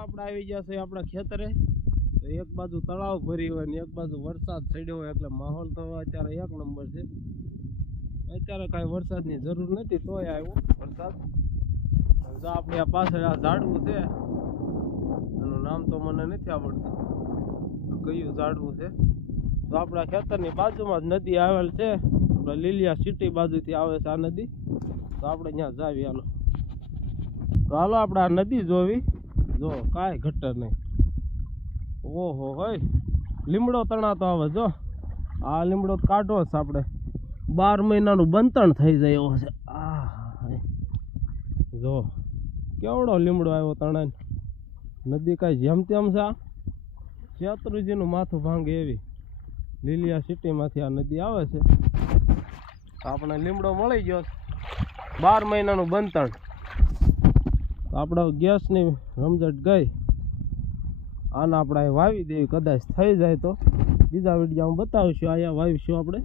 આપણે આવી ગયા છે આપણા ખેતરે. તો એક બાજુ તળાવ ભરી હોય ને એક બાજુ વરસાદ પડ્યો હોય એટલે માહોલ તો અત્યારે એક નંબર છે. અત્યારે કાંઈ વરસાદની જરૂર નથી તોય આવ્યો વરસાદ. જો આપણે આ પાછળ આ ઝાડવું છે એનું નામ તો મને નથી આવડતું કયું ઝાડવું છે. તો આપણા ખેતરની બાજુમાં જ નદી આવેલ છે. આપણે લીલિયા સિટી બાજુથી આવે છે આ નદી. તો આપણે ત્યાં જાવી હાલો. તો હાલો આપણે આ નદી જોવી. જો કાંઈ ઘટે નહીં. ઓહો હોય લીમડો તણાતો આવે. જો આ લીમડો કાઢવો છે આપણે. 12 મહિનાનું બંતણ થઈ જાય એવો છે. જો કેવડો લીમડો આવ્યો તણાને. નદી કાંઈ જેમ તેમ છે. આ શેત્રુજીનું માથું ભાંગે એવી લીલિયા સિટીમાંથી આ નદી આવે છે. આપણે લીમડો મળી ગયો. 12 મહિનાનું બંતણ. આપણે ગેસની રમઝટ ગઈ. આને આપણે વાવી દેવી. કદાચ થઈ જાય તો બીજા વિડીયોમાં બતાવીશું. અહીંયા વાવીશું આપણે.